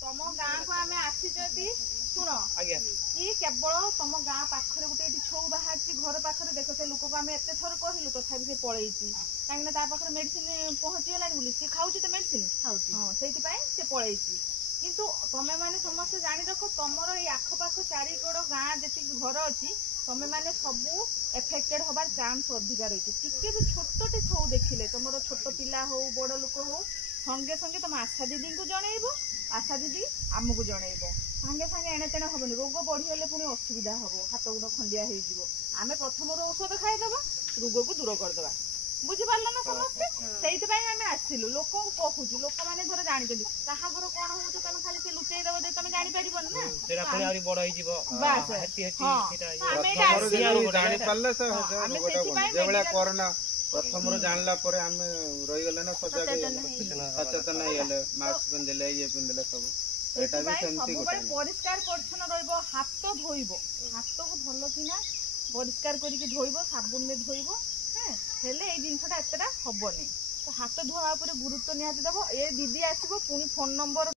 तम गाँ को आम आसी शुण कि केवल तम गाँ पाखे गोटे छौ बाहर घर पाखे देख से लोक को आम एत थर कहलु तथापि से पलैई कहीं मेडिसिन पहुँचीगला सी खाऊ तो मेडिसिन हाँ से पलैई किंतु तमे माने समस्त जानी रख तमर ये आखपाख चारिकड़ गाँ जी घर अच्छी तमे माने सबू एफेक्टेड हबार चांस अधिका रही टिके भी छोटे छौ देखिले तुम छोट पिला हो बड़ लोक हो संगे संगे तुम आशा दीदी को जनइब आशा दीदी आमको जनइब सांगे सांगे एणे तेणे हेनी रोग बढ़ीगले पुणी असुविधा हम हाथ गोड़ खंडिया आम प्रथम औषध खाईदबा रोग को दूर करदे बुझिपार ना समस्ते से आम आसलु लोक कहूँ लोक मैंने घर जानते क्या घर कौन हो तुम खाली से लुचेई दब तुम जापर ना प्रथम जानला आम रहीगले ना सचेतन मास्क पिंधले ये पिंधले सब परिष्कार परिच्छन्न हाथ धोब हाथ को भल कि परिष्कार करके धोब साबुन में धोब हेले ये जिनसा एतटा हेनी तो हाथ धोआ गुरुत्व निहाती दब ए दीदी आसो पुणी फोन नंबर